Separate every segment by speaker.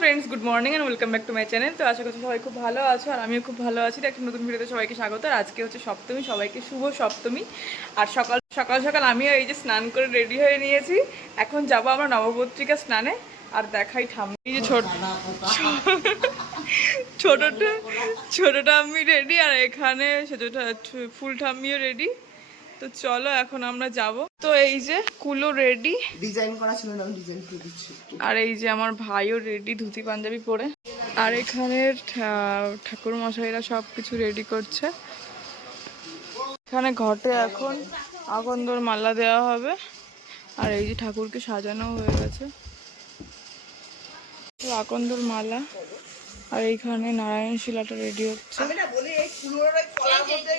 Speaker 1: Friends good morning and welcome back to my channel তো আশা করছি সবাই খুব ভালো আছো আর আমিও খুব ভালো আছি। একটা নতুন ভিডিওতে সবাইকে স্বাগত। আর আজকে হচ্ছে সপ্তমী, সবাইকে শুভ সপ্তমী। আর সকাল সকাল সকাল আমিও এই যে স্নান করে রেডি হয়ে নিয়েছি। এখন যাব আমরা নবপত্রিকা স্নানে। আর দেখাই ঠাম্মি, এই যে ছোট ছোটটা ছোটটা আমি রেডি আর এখানে ছোটটা ফুল ঠাম্মিও রেডি তো চলো এখন আমরা যাব। তো এই যে কুলো রেডি
Speaker 2: ডিজাইন করা ছিল না ডিজাইন করে দিচ্ছি
Speaker 1: আর এই যে আমার ভাইও রেডি ধুতি পাঞ্জাবি পরে। আর এখানে ঠাকুর মশাইরা সব কিছু রেডি করছে। এখানে ঘটে এখন আগন্দর মালা দেওয়া হবে। আর এই যে ঠাকুরকে সাজানো হয়ে গেছে। তো আকন্দর মালা। আর এইখানে নারায়ণ শিলাটা রেডি হচ্ছে
Speaker 2: আমি না বলি এই কুলোর ওই কলার মধ্যে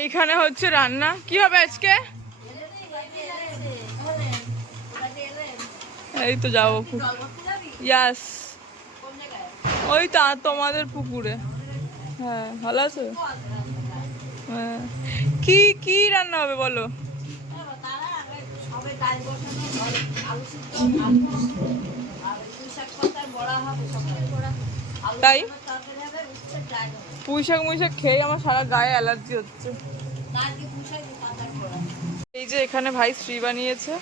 Speaker 1: এইখানে হচ্ছে রান্না। কি হবে আজকে? এই তো যাব ইয়াস ওই তো, আর তোমাদের পুকুরে। হ্যাঁ ভালো আছো? হ্যাঁ। কি কি রান্না হবে বলো? তাই পুঁই শাক মুই শাক খেয়ে আমার সারা গায়ে অ্যালার্জি হচ্ছে। এই যে এখানে ভাই শ্রী বানিয়েছে।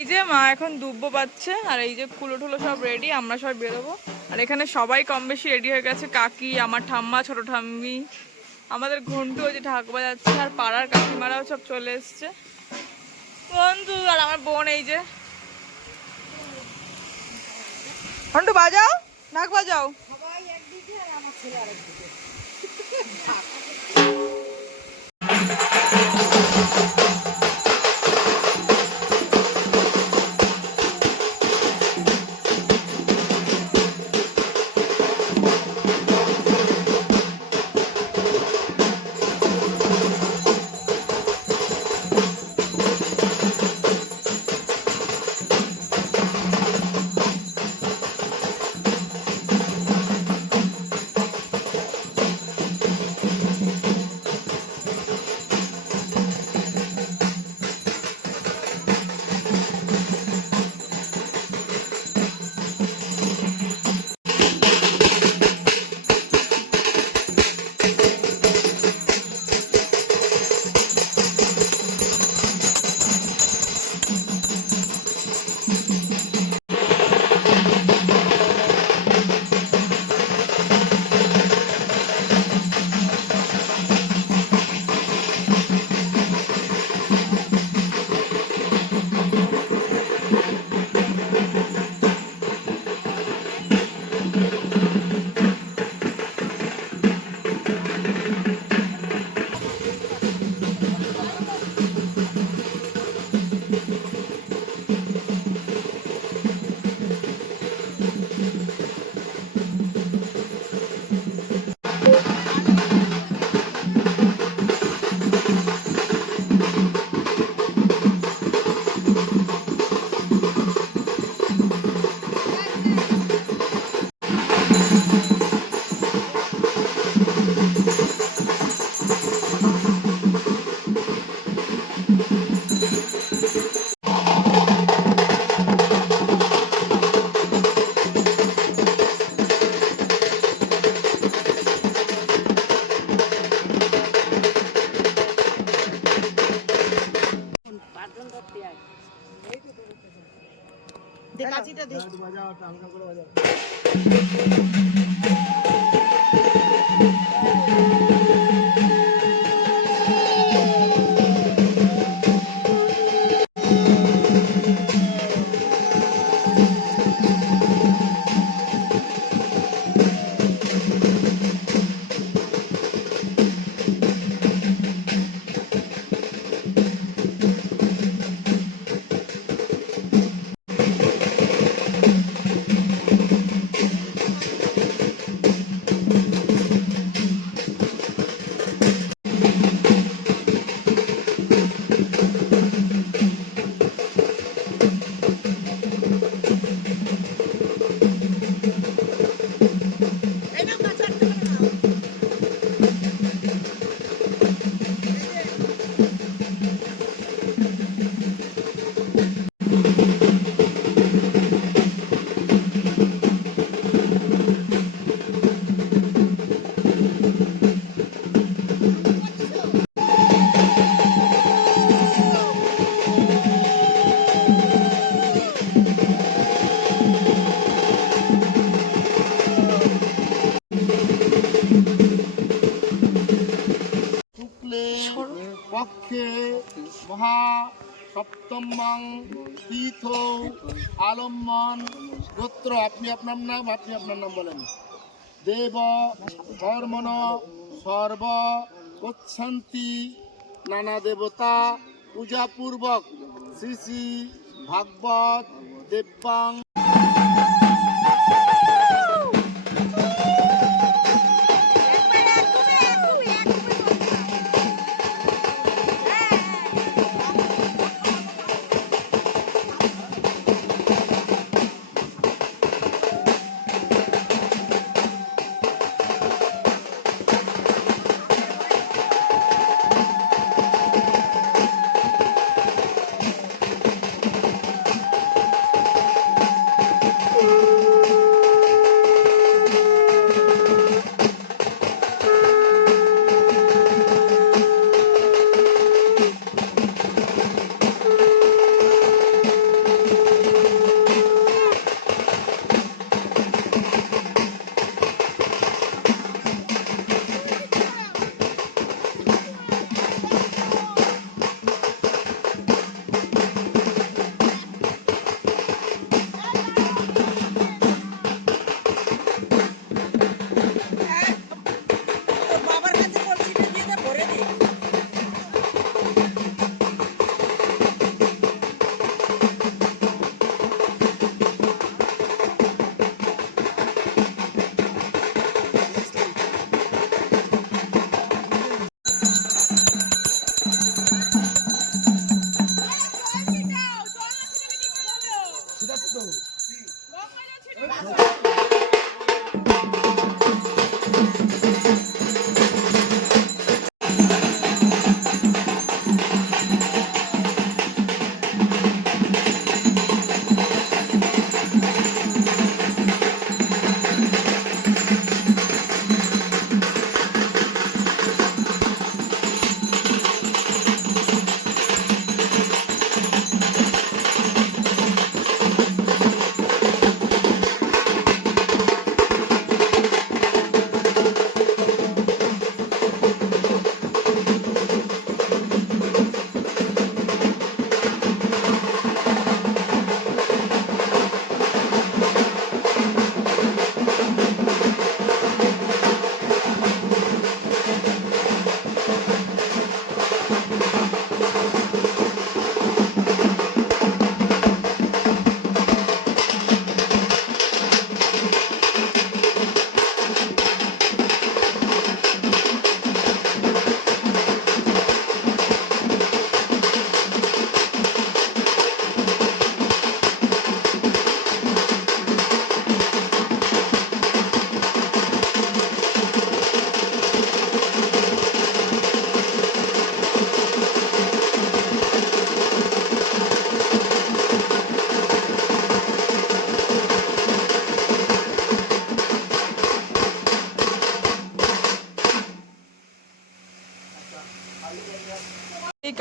Speaker 1: এই যে মা এখন দুব্ব পাচ্ছে, আর এই যে কুলো টুলো সব রেডি আমরা সব বেরোবো। আর এখানে সবাই কম বেশি রেডি হয়ে গেছে, কাকি, আমার ঠাম্মা, ছোট ঠাম্মি, আমাদের ঘন্টু, ওই যে ঢাক বাজাচ্ছে, আর পাড়ার কাকিমারাও সব চলে এসছে। বন্ধু আর আমার বোন এই যে। ঘন্টু বাজাও নাক বাজাও।
Speaker 2: কাঁচিটা
Speaker 3: মুখে মহা সপ্তমং তীর্থ আলম্বন। গোত্র, আপনি আপনার নাম, আপনি আপনার নাম বলেন। দেব ধর্মন সর্ব গচ্ছন্তি নানা দেবতা পূজাপূর্বক শ্রী শ্রী ভাগবত দেবাং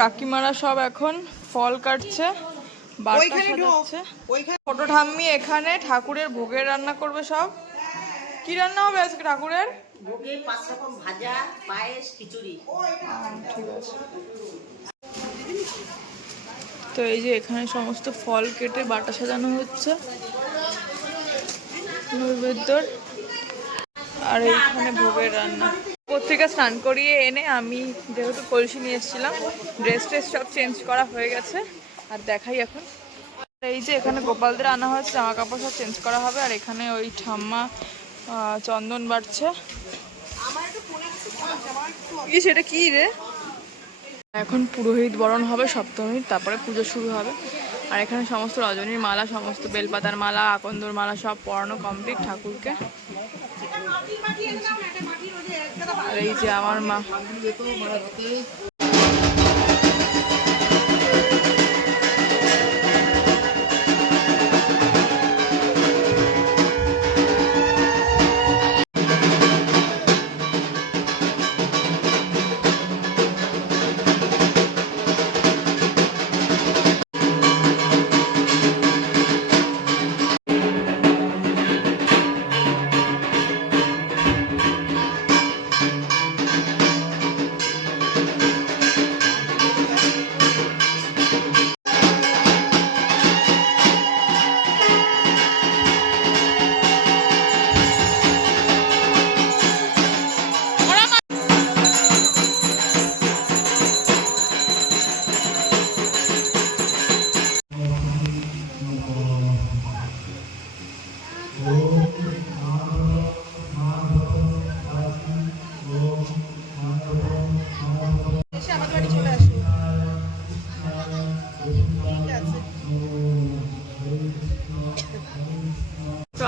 Speaker 1: কাকিমারা সব এখন ফল কাটছে বারটা সাজাচ্ছে। ছোট ঠাম্মি এখানে ঠাকুরের ভোগের রান্না করবে সব। কি রান্না হবে আজকে ঠাকুরের?
Speaker 4: ভোগে পাঁচ রকম ভাজা পায়েস খিচুড়ি।
Speaker 1: ঠিক আছে। তো এই যে এখানে সমস্ত ফল কেটে বাটা সাজানো হচ্ছে। নৈবেদ্যর। আর এইখানে ভোগের রান্না। পত্রিকা স্নান করিয়ে এনে আমি যেহেতু কলসি নিয়ে এসেছিলাম ড্রেস ট্রেস সব চেঞ্জ করা হয়ে গেছে। আর দেখাই এখন। এই যে এখানে গোপালদের আনা হয়েছে জামা কাপড় সব চেঞ্জ করা হবে, আর এখানে ওই ঠাম্মা চন্দন বাড়ছে। কি সেটা কি রে? এখন পুরোহিত বরণ হবে, সপ্তমীর, তারপরে পুজো শুরু হবে। আর এখানে সমস্ত রজনীর মালা, সমস্ত বেলপাতার মালা, আকন্দর মালা সব পরানো কমপ্লিট ঠাকুরকে। এই যে আমার মা।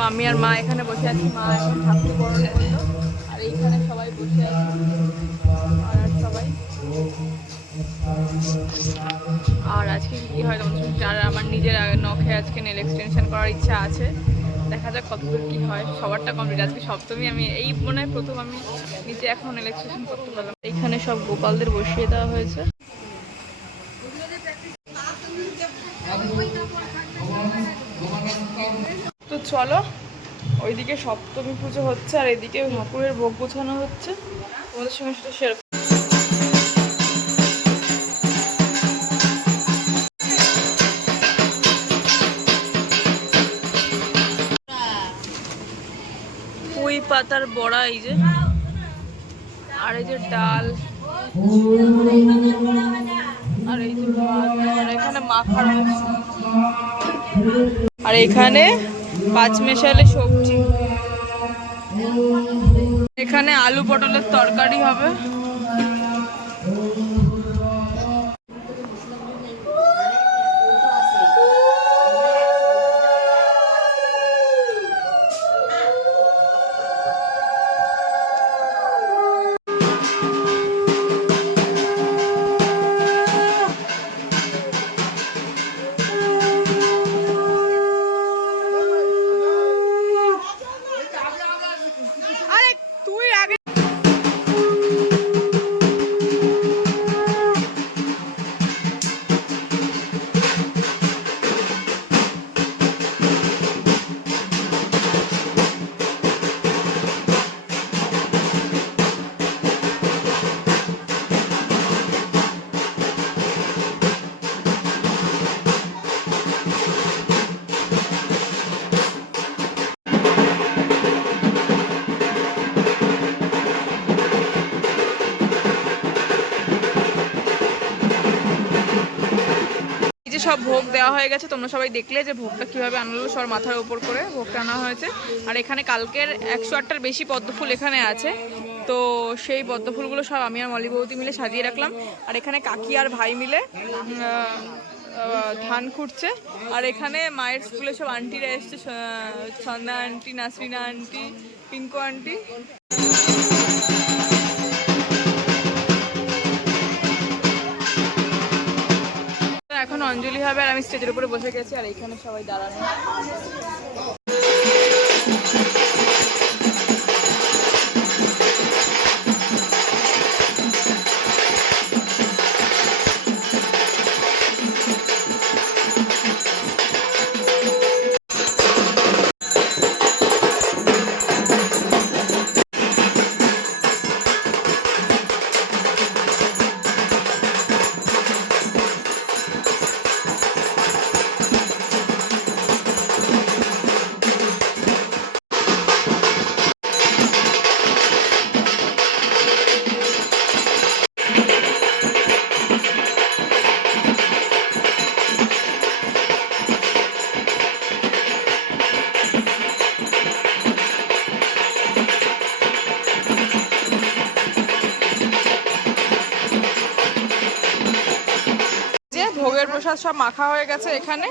Speaker 1: আমি আর মা এখানে বসে আছি, মা এখন ঠাকুর বরণ আর এইখানে সবাই বসে আর আর সবাই? আর আজকে কি হয় সঙ্গে? আর আমার নিজের নখে আজকে নেল এক্সটেনশন করার ইচ্ছা আছে, দেখা যাক কতদূর কী হয়। সবারটা কমপ্লিট আজকে সপ্তমী, আমি এই মনে হয় প্রথম আমি নিজে এখন নেল এক্সটেনশন করতে পারলাম। এইখানে সব গোপালদের বসিয়ে দেওয়া হয়েছে। চলো। ওইদিকে সপ্তমী পুজো হচ্ছে আর এদিকে ঠাকুরের ভোগ গোছানো হচ্ছে। তোমাদের সঙ্গে সেটা শেয়ার পাতার বড়া এই যে, আর এই যে ডাল, আর এই যে এখানে মাখা আর এখানে পাঁচ মেশালে সবজি। এখানে আলু পটলের তরকারি হবে। সব ভোগ দেওয়া হয়ে গেছে। তোমরা সবাই দেখলে যে ভোগটা কীভাবে আনলো সবার মাথার উপর করে ভোগটা আনা হয়েছে। আর এখানে কালকের একশো আটটার বেশি পদ্মফুল এখানে আছে। তো সেই পদ্মফুলগুলো সব আমি আর মলি বৌদি মিলে সাজিয়ে রাখলাম। আর এখানে কাকি আর ভাই মিলে ধান খুঁটছে আর এখানে মায়ের স্কুলে সব আন্টিরা এসছে Sandhya aunty, Nasrina aunty, Pinku aunty. আর আমি স্টেজের উপরে বসে গেছি আর এখানে সবাই দাঁড়ানো। সব মাখা হয়ে গেছে এখানে।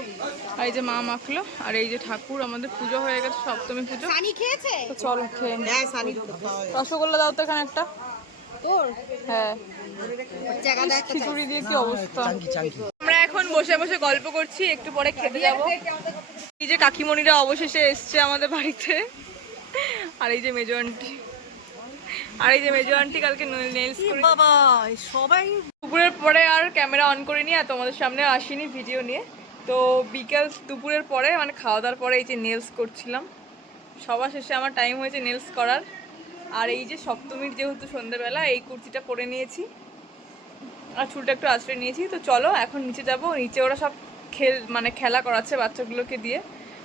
Speaker 1: আর এই যে মা মাখলো আর এই যে ঠাকুর আমাদের পুজো হয়ে গেছে সপ্তমী পুজো।
Speaker 2: সানি খেয়েছে?
Speaker 1: তো চলো খেয়ে নিই।
Speaker 2: হ্যাঁ
Speaker 1: রসগোল্লা দাও তো এখানে একটা।
Speaker 2: তোর?
Speaker 1: হ্যাঁ। খিচুড়ি দিয়ে কি অবস্থা? আমরা এখন বসে বসে গল্প করছি একটু পরে খেতে যাব। এই যে কাকিমণিরা অবশেষে এসছে আমাদের বাড়িতে। আর এই যে মেজো আন্টি। আর এই যে মেজো আন্টি কালকে নেলস
Speaker 2: বাবা সবাই
Speaker 1: দুপুরের পরে আর ক্যামেরা অন করিনি আর তোমাদের সামনে আসিনি ভিডিও নিয়ে। তো বিকেল দুপুরের পরে মানে খাওয়া দাওয়ার পরে এই যে নেলস করছিলাম। সবার শেষে আমার টাইম হয়েছে নেলস করার। আর এই যে সপ্তমীর যেহেতু সন্ধ্যেবেলা এই কুর্তিটা পরে নিয়েছি। আর চুলটা একটু আশ্রয় নিয়েছি। তো চলো এখন নিচে যাব। নিচে ওরা সব খেল মানে খেলা করাচ্ছে বাচ্চাগুলোকে দিয়ে।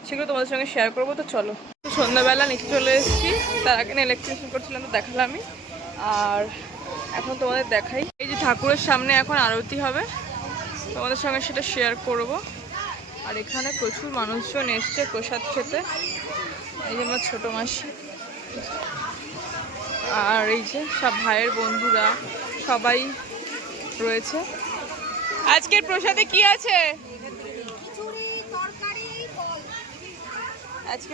Speaker 1: সেগুলো তোমাদের সঙ্গে শেয়ার করব। তো চলো। সন্ধ্যাবেলা নিচে চলে এসেছি। তার আগে ইলেকট্রিশিয়ান করছিলাম, তো দেখালামই আর এখন তোমাদের দেখাই। এই যে ঠাকুরের সামনে এখন আরতি হবে। তোমাদের সঙ্গে সেটা শেয়ার করব। আর এখানে প্রচুর মানুষজন এসছে প্রসাদ খেতে। এই যে আমার ছোটো মাসি। আর এই যে সব ভাইয়ের বন্ধুরা সবাই রয়েছে। আজকের প্রসাদে কি আছে? আজকে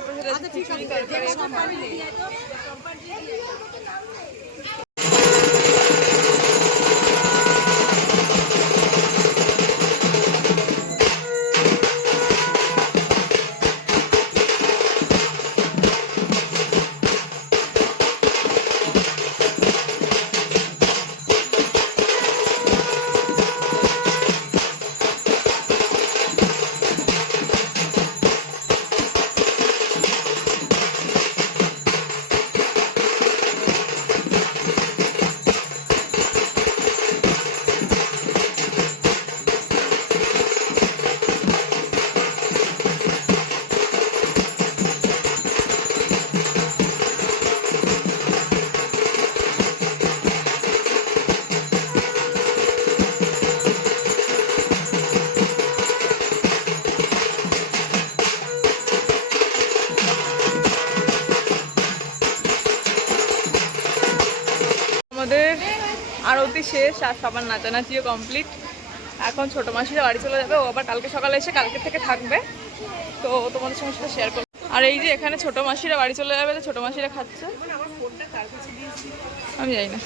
Speaker 1: শেষ আর সবার নাচানাচিও কমপ্লিট এখন ছোট মাসিরা বাড়ি চলে যাবে, ও আবার কালকে সকালে এসে কালকে থেকে থাকবে। তো তোমাদের সঙ্গে সাথে শেয়ার করব। আর এই যে এখানে ছোট মাসিরা বাড়ি চলে যাবে, তো ছোট মাসিরা খাচ্ছে। আমি জানি না।